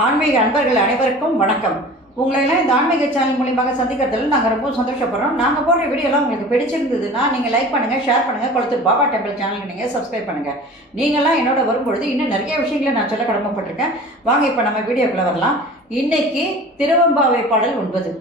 ஆன்மீக அன்பர்கள் அனைவருக்கும் வணக்கம். உங்களெல்லாம் இந்த ஆன்மீக சேனல் மூலியமாக சந்திக்கிறதுல நாங்கள் ரொம்ப சந்தோஷப்படுறோம். நாங்கள் போடுற வீடியோலாம் உங்களுக்கு பிடிச்சிருந்ததுன்னா நீங்கள் லைக் பண்ணுங்கள், ஷேர் பண்ணுங்கள், கொளத்தூர் பாபா டெம்பிள் சேனலுக்கு நீங்கள் சப்ஸ்கிரைப் பண்ணுங்கள். நீங்கள்லாம் என்னோட வரும்பொழுது இன்னும் நிறைய விஷயங்களை நான் சொல்ல கடமைப்பட்டிருக்கேன். வாங்க இப்போ நம்ம வீடியோக்குள்ளே வரலாம். இன்னைக்கு திருவெம்பாவை பாடல் 9.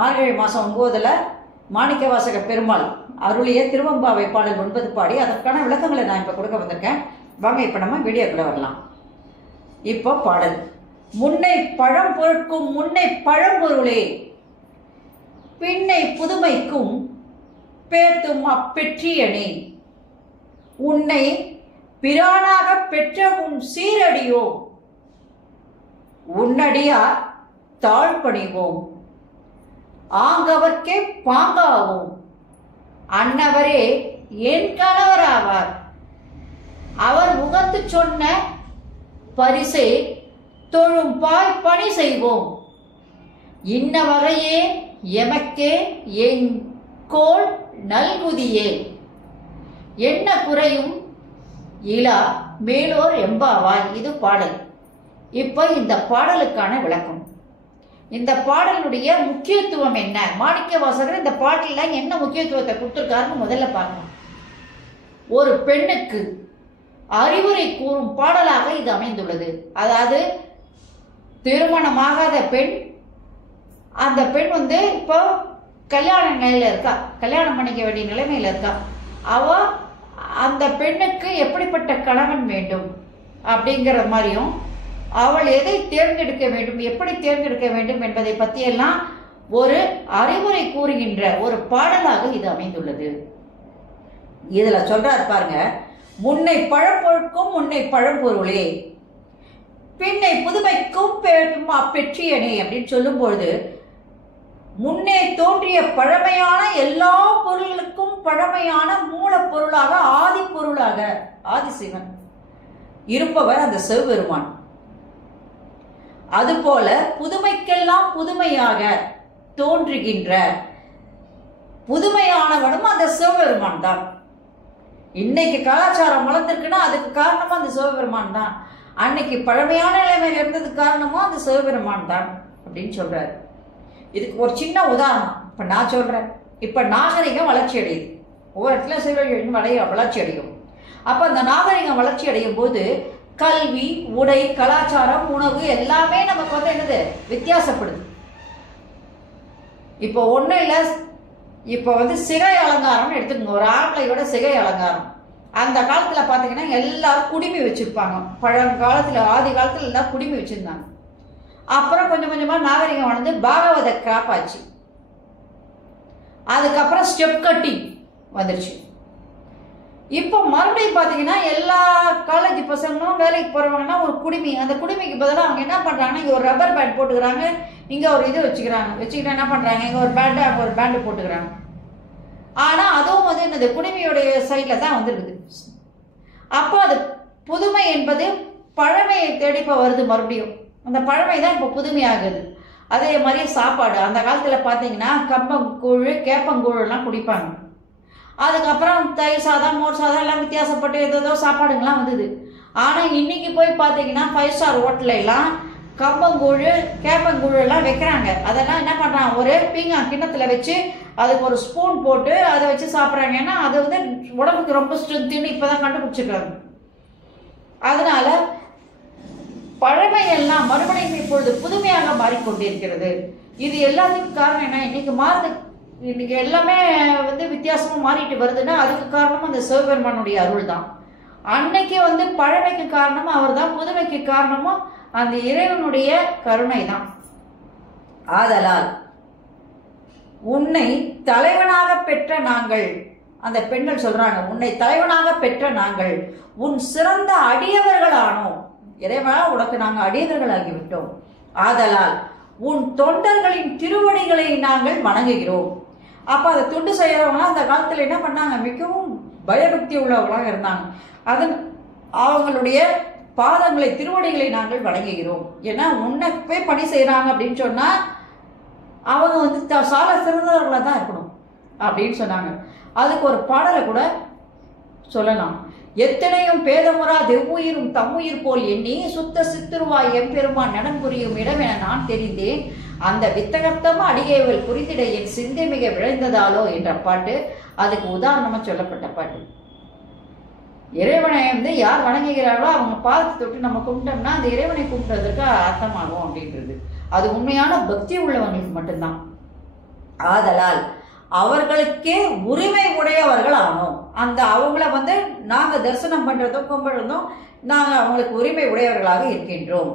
மார்கழி மாதம் 9 மாணிக்கவாசக பெருமாள் அருளிய திருவெம்பாவை பாடல் 9 பாடி அதற்கான விளக்கங்களை நான் இப்போ கொடுக்க வந்திருக்கேன். வாங்க இப்போ நம்ம வீடியோக்குள்ளே வரலாம். இப்போ பாடல். முன்னை பழம் பொருட்கும் முன்னை பழம்பொருளே, பின்னை புதுமைக்கும் பேத்தும் அப்பெற்றியனே, உன்னை பிரானாக பெற்ற உன் சீரடியோ, உன்னடியார் தாழ்பணிவோம், ஆங்கவர்க்கே பாங்காவோம், அன்னவரே என் கணவராவார், அவர் உகந்து சொன்ன பரிசை தொழும் பாய் பணி செய்வோம், இன்ன வகையே எமக்கே எங்கோள் நல்குதியே, என்ன குறையும் இலா மேலோர் எம்பாவாய். இது பாடல். இப்போ இந்த பாடலுக்கான விளக்கம். இந்த பாடலுடைய முக்கியத்துவம் என்ன, மாணிக்கவாசகர் இந்த பாடலில் என்ன முக்கியத்துவத்தை கொடுத்துருக்காருன்னு முதல்ல பார்க்கலாம். ஒரு பெண்ணுக்கு அறிவுரை கூறும் பாடலாக இது அமைந்துள்ளது. அதாவது திருமணமாகாத பெண், அந்த பெண் இப்போ கல்யாண நிலையில இருக்கா, கல்யாணம் பண்ணிக்க வேண்டிய நிலைமையில இருக்கா. அவ அந்த பெண்ணுக்கு எப்படிப்பட்ட கணவன் வேண்டும் அப்படிங்கிற மாதிரியும், அவள் எதை தேர்ந்தெடுக்க வேண்டும், எப்படி தேர்ந்தெடுக்க வேண்டும் என்பதை பற்றியெல்லாம் ஒரு அறிவுரை கூறுகின்ற ஒரு பாடலாக இது அமைந்துள்ளது. இதுல சொல்றாரு பாருங்க, முன்னை பழம்பொருட்கும் முன்னை பழம்பொருளே, பின்னை புதுமைக்கும் பேட்டும் அப்பெற்றியனே அப்படின்னு சொல்லும் பொழுது, முன்னே தோன்றிய பழமையான எல்லா பொருளுக்கும் பழமையான மூலப்பொருளாக ஆதி பொருளாக ஆதிசிவன் இருப்பவர் அந்த சிவபெருமான். அதுபோல புதுமைக்கெல்லாம் புதுமையாக தோன்றுகின்ற புதுமையானவனும் அந்த சிவபெருமான் தான். இன்னைக்கு கலாச்சாரம் வளர்ந்துருக்குன்னா அதுக்கு காரணமா அந்த சிவபெருமான் தான். அன்னைக்கு பழமையான நிலைமையில் இருந்ததுக்கு காரணமும் அந்த சிவபெருமான் தான் அப்படின்னு சொல்றாரு. இதுக்கு ஒரு சின்ன உதாரணம் இப்ப நான் சொல்றேன். இப்ப நாகரிகம் வளர்ச்சி அடையுது, ஒவ்வொரு இடத்துல சிவபெருமான் வளர்ச்சி அடையும். அப்ப அந்த நாகரிகம் வளர்ச்சி அடையும் போது கல்வி, உடை, கலாச்சாரம், உணவு எல்லாமே நமக்கு என்னது வித்தியாசப்படுது. இப்போ ஒன்றும் இல்லை, இப்போ சிகை அலங்காரம்னு எடுத்துக்கோங்க. ஒரு ஆம்பளையோட சிகை அலங்காரம் அந்த காலத்தில் பார்த்தீங்கன்னா எல்லாரும் குடிமி வச்சுருப்பாங்க. பழங்காலத்தில் ஆதி காலத்தில் எல்லாம் குடிமி வச்சுருந்தாங்க. அப்புறம் கொஞ்சம் கொஞ்சமாக நாகரிகம் வளர்ந்து பாகவத கிராப் ஆச்சு. அதுக்கப்புறம் ஸ்டெப் கட்டிங் வந்துருச்சு. இப்போ மறுபடியும் பார்த்தீங்கன்னா எல்லா காலேஜ் பசங்களும் வேலைக்கு போகிறவங்கன்னா ஒரு குடிமி, அந்த குடிமிக்கு பதிலாக அவங்க என்ன பண்ணுறாங்கன்னா இங்கே ஒரு ரப்பர் பேண்ட் போட்டுக்கிறாங்க, இங்கே ஒரு இது வச்சுக்கிட்டு என்ன பண்ணுறாங்க, இங்கே ஒரு பேண்டு அங்கே ஒரு பேண்டு போட்டுக்கிறாங்க. ஆனால் அதுவும் என்னது குடிமையுடைய சைடில் தான் வந்துருக்குது. அப்போ அது புதுமை என்பது பழமையை தேடி இப்போ வருது. மறுபடியும் அந்த பழமை தான் இப்போ புதுமையாகுது. அதே மாதிரி சாப்பாடு அந்த காலத்தில் பார்த்தீங்கன்னா கம்பங்கூழ், கேப்பங்கூழெல்லாம் குடிப்பாங்க. அதுக்கப்புறம் தயிர் சாதம், மோர் சாதம் எல்லாம் வித்தியாசப்பட்டு ஏதோ சாப்பாடுங்கள்லாம் வந்தது. ஆனால் இன்னைக்கு போய் பார்த்தீங்கன்னா 5 ஸ்டார் ஹோட்டலெல்லாம் கம்பங்கூழ், கேப்பங்கூழ் எல்லாம் வைக்கிறாங்க. அதெல்லாம் என்ன பண்ணுறாங்க, ஒரு பீங்கா கிண்ணத்தில் வச்சு அதுக்கு ஒரு ஸ்பூன் போட்டு அதை வச்சு சாப்பிட்றாங்க. ஏன்னா அது உடம்புக்கு ரொம்ப ஸ்ட்ரென்த்துன்னு இப்போ தான் கண்டுபிடிச்சிருக்காங்க. அதனால பழமையெல்லாம் மறுபடியும் இப்பொழுது புதுமையாக மாறிக்கொண்டிருக்கிறது. இது எல்லாத்துக்கும் காரணம் என்ன, இன்னைக்கு எல்லாமே வித்தியாசமாக மாறிட்டு வருதுன்னா அதுக்கு காரணம் அந்த சிவபெருமானுடைய அருள் தான். அன்னைக்கு பழமைக்கு காரணமும் அவர் தான், புதுமைக்கு காரணமும் அந்த இறைவனுடைய கருணை தான். ஆதலால் உன்னை தலைவனாக பெற்ற நாங்கள், அந்த பெண்கள் சொல்றாங்க, உன்னை தலைவனாக பெற்ற நாங்கள் உன் சிறந்த அடியவர்களானோம். இறைவா உனக்கு நாங்கள் அடியவர்களாகிவிட்டோம். ஆதலால் உன் தொண்டர்களின் திருவடிகளை நாங்கள் வணங்குகிறோம். அப்ப அதை தொண்டு செய்யறவங்க அந்த காலத்துல என்ன பண்ணாங்க, மிகவும் பயபக்தி உள்ளவர்களாக இருந்தாங்க. அவங்களுடைய பாதங்களை, திருவடிகளை நாங்கள் வணங்குகிறோம். ஏன்னா உன்னை போய் பணி செய்யறாங்க அப்படின்னு சொன்னா அவங்க சால சிறந்தவர்களாக தான் இருக்கணும் அப்படின்னு சொன்னாங்க. அதுக்கு ஒரு பாடலை கூட சொல்லலாம். எத்தனையும் பேதமுறா தெவ்வுயிரும் தம்முயிர் போல் எண்ணி சுத்த சித்துருவாய் எம்பெருமான் நடன்புரியும் இடம் என நான் தெரிந்தேன். அந்த வித்தகத்தமா அடியேவள் புரிந்திட என் சிந்தை மிக விளைந்ததாலோ என்ற பாட்டு அதுக்கு உதாரணமா சொல்லப்பட்ட பாட்டு. இறைவனை யார் வணங்குகிறார்களோ அவங்க பாதத்தை தொட்டு நம்ம கும்பிட்டோம்னா அந்த இறைவனை கும்பிட்டதற்கு அர்த்தமாகும் அப்படின்றது. அது உண்மையான பக்தி உள்ளவங்களுக்கு மட்டும்தான். ஆதலால் அவர்களுக்கே உரிமை உடையவர்கள் ஆனோம். அந்த அவங்கள நாங்க தரிசனம் பண்றதும் கும்பிடுறதும் நாங்க அவங்களுக்கு உரிமை உடையவர்களாக இருக்கின்றோம்.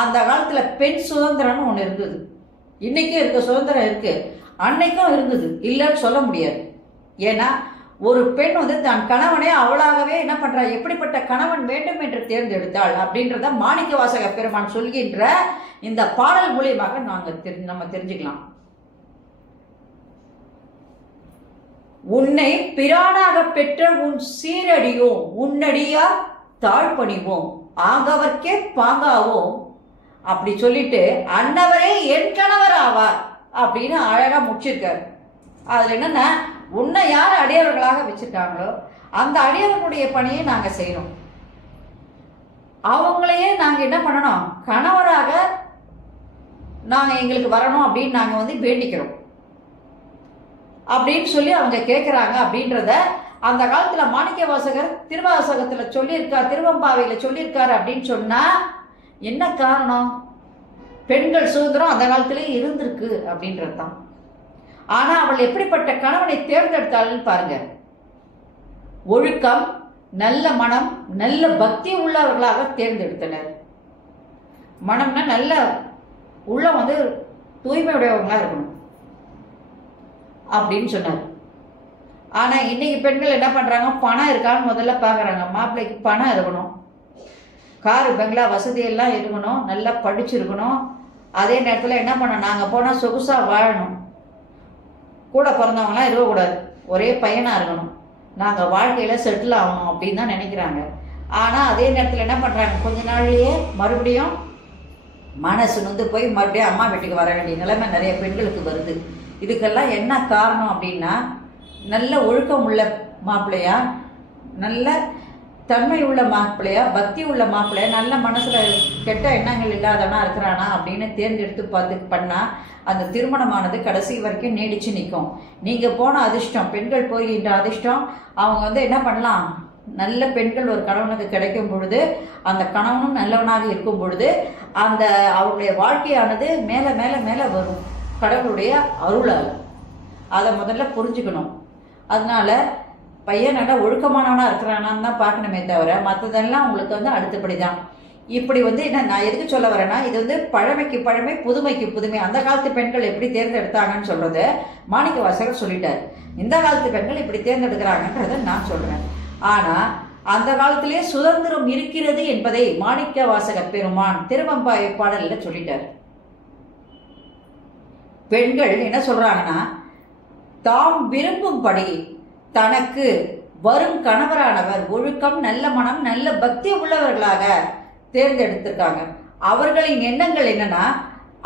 அந்த காலத்துல பெண் சுதந்திரம்னு ஒண்ணு இருந்தது. இன்னைக்கும் இருக்க சுதந்திரம் இருக்கு, அன்னைக்கும் இருந்தது, இல்லைன்னு சொல்ல முடியாது. ஏன்னா ஒரு பெண் தன் கணவனே அவளாகவே என்ன பண்றா, எப்படிப்பட்ட கணவன் வேண்டும் என்று தேர்ந்தெடுத்தாள் அப்படின்றத மாணிக்கவாசக பெருமான் சொல்கின்ற இந்த பாடல் மூலியமாக நம்ம தெரிஞ்சுக்கலாம். உன்னை பிரானாக பெற்ற உன் சீரடியோம், உன்னடியா தாழ்பணிவோம், ஆங்கவர்க்கே பாங்காவோம் அப்படி சொல்லிட்டு அன்னவரே என் கணவர் ஆவார் அப்படின்னு அழகா முடிச்சிருக்காரு. அதுல என்னன்னா, உன்னை யார் அடியவர்களாக வச்சிருக்காங்களோ அந்த அடியவர்களுடைய பணியை நாங்க செய்யறோம். அவங்களையே நாங்க என்ன பண்ணணும், கணவராக நாங்க எங்களுக்கு வரணும் அப்படின்னு நாங்க வேண்டிக்கிறோம் அப்படின்னு சொல்லி அவங்க கேட்கிறாங்க. அப்படின்றத அந்த காலத்துல மாணிக்கவாசகர் திருவாசகத்துல சொல்லியிருக்கார், திருவம்பாவையில சொல்லியிருக்காரு. அப்படின்னு சொன்னா என்ன காரணம், பெண்கள் சுதந்திரம் அந்த காலத்திலேயே இருந்திருக்கு அப்படின்றதுதான். ஆனா அவள் எப்படிப்பட்ட கணவனை தேர்ந்தெடுத்தாள்னு பாருங்க. ஒழுக்கம், நல்ல மனம், நல்ல பக்தி உள்ளவர்களாக தேர்ந்தெடுத்தனர். மனம்னா நல்ல உள்ள தூய்மையுடையவங்களா இருக்கணும் அப்படின்னு சொன்னார். ஆனா இன்னைக்கு பெண்கள் என்ன பண்றாங்க, பணம் இருக்கான்னு முதல்ல பாக்குறாங்க. மாப்பிள்ளைக்கு பணம் இருக்கணும், காரு பெங்களா வசதியெல்லாம் இருக்கணும், நல்லா படிச்சிருக்கணும். அதே நேரத்தில் என்ன பண்ணணும், நாங்கள் போனால் சொகுசா வாழணும், கூட பிறந்தவங்களாம் இருக்கக்கூடாது, ஒரே பையனாக இருக்கணும், நாங்கள் வாழ்க்கையில் செட்டில் ஆகணும் அப்படின்னு தான் நினைக்கிறாங்க. ஆனால் அதே நேரத்தில் என்ன பண்ணுறாங்க, கொஞ்ச நாள்லேயே மறுபடியும் மனசு போய் மறுபடியும் அம்மா வீட்டுக்கு வர வேண்டிய நிலைமை நிறைய பெண்களுக்கு வருது. இதுக்கெல்லாம் என்ன காரணம் அப்படின்னா, நல்ல ஒழுக்கம் உள்ள மாப்பிள்ளையா, நல்ல தன்மை உள்ள மாப்பிள்ளையா, பக்தி உள்ள மாப்பிள்ளையா, நல்ல மனசுல கெட்ட எண்ணங்கள் இல்லாதவனா இருக்கிறானா அப்படின்னு தேர்ந்தெடுத்து பார்த்து பண்ணா அந்த திருமணமானது கடைசி வரைக்கும் நீடிச்சு நிற்கும். நீங்க போன அதிர்ஷ்டம், பெண்கள் போகின்ற அதிர்ஷ்டம், அவங்க என்ன பண்ணலாம், நல்ல பெண்கள் ஒரு கணவனுக்கு கிடைக்கும் பொழுது, அந்த கணவனும் நல்லவனாக இருக்கும் பொழுது அந்த அவருடைய வாழ்க்கையானது மேல மேல மேல வரும், கடவுளுடைய அருளால். அதை முதல்ல புரிஞ்சுக்கணும். அதனால பையன் நல்லா ஒழுக்கமானவனா இருக்கிறானான்னு தான் பார்க்கணுமே தவிர மற்றதெல்லாம் உங்களுக்கு அடுத்தபடி தான். இப்படி என்ன நான் எதுக்கு சொல்ல வரேன்னா, இது பழமைக்கு பழமை, புதுமைக்கு புதுமை. அந்த காலத்து பெண்கள் எப்படி தேர்ந்தெடுத்தாங்கன்னு சொல்றத மாணிக்கவாசகர் சொல்லிட்டார். இந்த காலத்து பெண்கள் இப்படி தேர்ந்தெடுக்கிறாங்கன்றத நான் சொல்றேன். ஆனா அந்த காலத்திலே சுதந்திரம் இருக்கிறது என்பதை மாணிக்கவாசக பெருமான் திருவம்பாவை பாடல்ல சொல்லிட்டார். பெண்கள் என்ன சொல்றாங்கன்னா, தாம் விரும்பும்படி தனக்கு வரும் கணவரானவர் ஒழுக்கம், நல்ல மனம், நல்ல பக்தி உள்ளவர்களாக தேர்ந்தெடுத்திருக்காங்க. அவர்களின் எண்ணங்கள் என்னன்னா,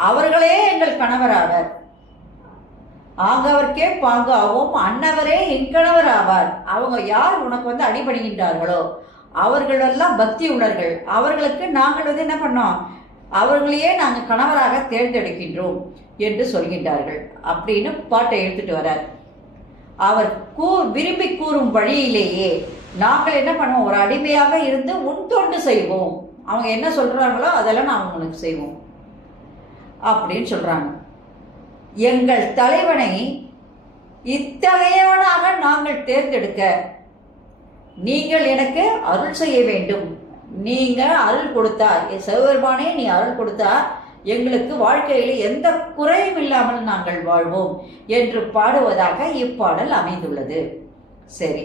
அவர்களே எங்கள் கணவராவர், ஆங்கவர்க்கே பாங்காவோம், அன்னவரே என் கணவர் ஆவார். அவங்க யார் உனக்கு அடிபடுகின்றார்களோ அவர்களெல்லாம் பக்தி உள்ளவர்கள், அவர்களுக்கு நாங்கள் என்ன பண்ணோம், அவர்களையே நாங்கள் கணவராக தேர்ந்தெடுக்கின்றோம் என்று சொல்கின்றார்கள் அப்படின்னு பாட்டை எடுத்துட்டு வரார். அவர் விரும்பி கூறும் வழியிலேயே நாங்கள் என்ன பண்ணுவோம், ஒரு அடிமையாக இருந்து உன் தொண்டு செய்வோம், அவங்க என்ன சொல்றாங்களோ அதெல்லாம் நான் உங்களுக்கு செய்வோம் அப்படின்னு சொல்றாங்க. எங்கள் தலைவனை இத்தகையவனாக நாங்கள் தேர்ந்தெடுக்க நீங்கள் எனக்கு அருள் செய்ய வேண்டும். நீங்க அருள் கொடுத்தா, சிவபெருமானே நீ அருள் கொடுத்தா எங்களுக்கு வாழ்க்கையில எந்த குறையும் இல்லாமல் நாங்கள் வாழ்வோம் என்று பாடுவதாக இப்பாடல் அமைந்துள்ளது. சரி,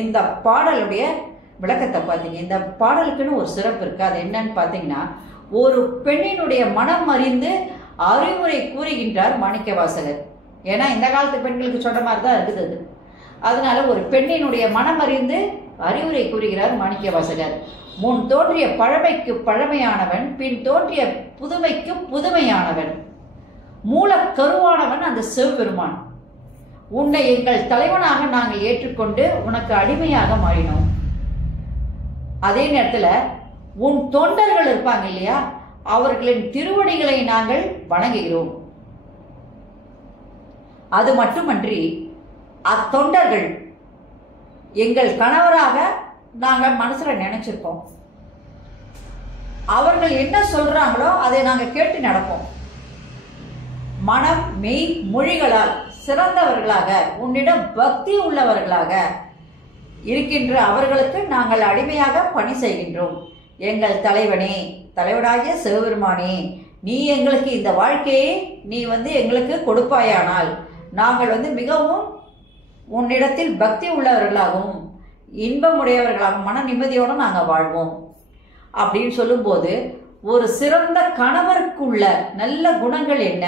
இந்த பாடலுடைய விளக்கத்தை பார்த்தீங்க. இந்த பாடலுக்குன்னு ஒரு சிறப்பு இருக்கு. அது என்னன்னு பார்த்தீங்கன்னா, ஒரு பெண்ணினுடைய மனம் அறிந்து அறிவுரை கூறுகின்றார் மாணிக்கவாசகர். ஏன்னா இந்த காலத்து பெண்களுக்கு சொல்ற மாதிரி தான் இருக்குது அது. அதனால ஒரு பெண்ணினுடைய மனம் அறிந்து அறிவுரை கூறுகிறார் மாணிக்கவாசகர். முன் தோன்றிய பழமைக்கு பழமையானவன், பின் தோன்றிய புதுமைக்கு புதுமையானவன், மூலக்கருவானவன் அந்த சிவபெருமான். உன்னை எங்கள் தலைவனாக நாங்கள் ஏற்றுக்கொண்டு உனக்கு அடிமையாக மாறினோம். அதே நேரத்தில் உன் தொண்டர்கள் இருப்பாங்க இல்லையா, அவர்களின் திருவடிகளை நாங்கள் வணங்குகிறோம். அது மட்டுமன்றி அத்தொண்டர்கள் எங்கள் கணவராக நாங்கள் மனசுல நினைச்சிருப்போம். அவர்கள் என்ன சொல்றாங்களோ அதை நாங்கள் கேட்டு நடப்போம். மனம் மெய் மொழிகளால் சிறந்தவர்களாக, உன்னிடம் பக்தி உள்ளவர்களாக இருக்கின்ற அவர்களுக்கு நாங்கள் அடிமையாக பணி செய்கின்றோம். எங்கள் தலைவனே, தலைவனாகிய சிவபெருமானே, நீ எங்களுக்கு இந்த வாழ்க்கையை நீ எங்களுக்கு கொடுப்பாயானால் நாங்கள் மிகவும் உன்னிடத்தில் பக்தி உள்ளவர்களாகவும் இன்பமுடையவர்களாகவும் மன நிம்மதியோடு நாங்கள் வாழ்வோம் அப்படின்னு சொல்லும்போது, ஒரு சிறந்த கணவருக்குள்ள நல்ல குணங்கள் என்ன,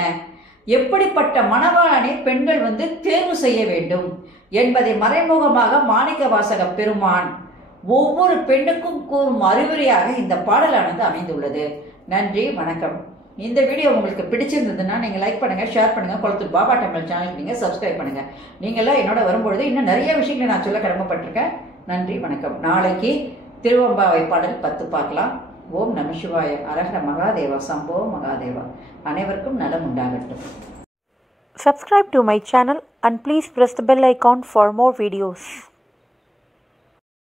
எப்படிப்பட்ட மணவாளனை பெண்கள் தேர்வு செய்ய வேண்டும் என்பதை மறைமுகமாக மாணிக்க வாசக பெருமான் ஒவ்வொரு பெண்ணுக்கும் கூறும் அறிவுரையாக இந்த பாடலானது அமைந்துள்ளது. நன்றி, வணக்கம். இந்த வீடியோ உங்களுக்கு பிடிச்சிருந்ததுன்னா நீங்கள் லைக் பண்ணுங்கள், ஷேர் பண்ணுங்கள். குளத்தூர் பாபா டெம்பிள் சேனலுக்கு நீங்கள் சப்ஸ்கிரைப் பண்ணுங்கள். நீங்களாம் என்னோட வரும்பொழுது இன்னும் நிறைய விஷயங்களை நான் சொல்ல கடமைப்பட்டிருக்கேன். நன்றி, வணக்கம். நாளைக்கு திருவம்பாவை பாடல் 10 பார்க்கலாம். ஓம் நம சிவாய. அரஹர மகாதேவா, சம்போ மகாதேவா. அனைவருக்கும் நலம் உண்டாகட்டும். Subscribe to my channel and please press the bell icon for more videos.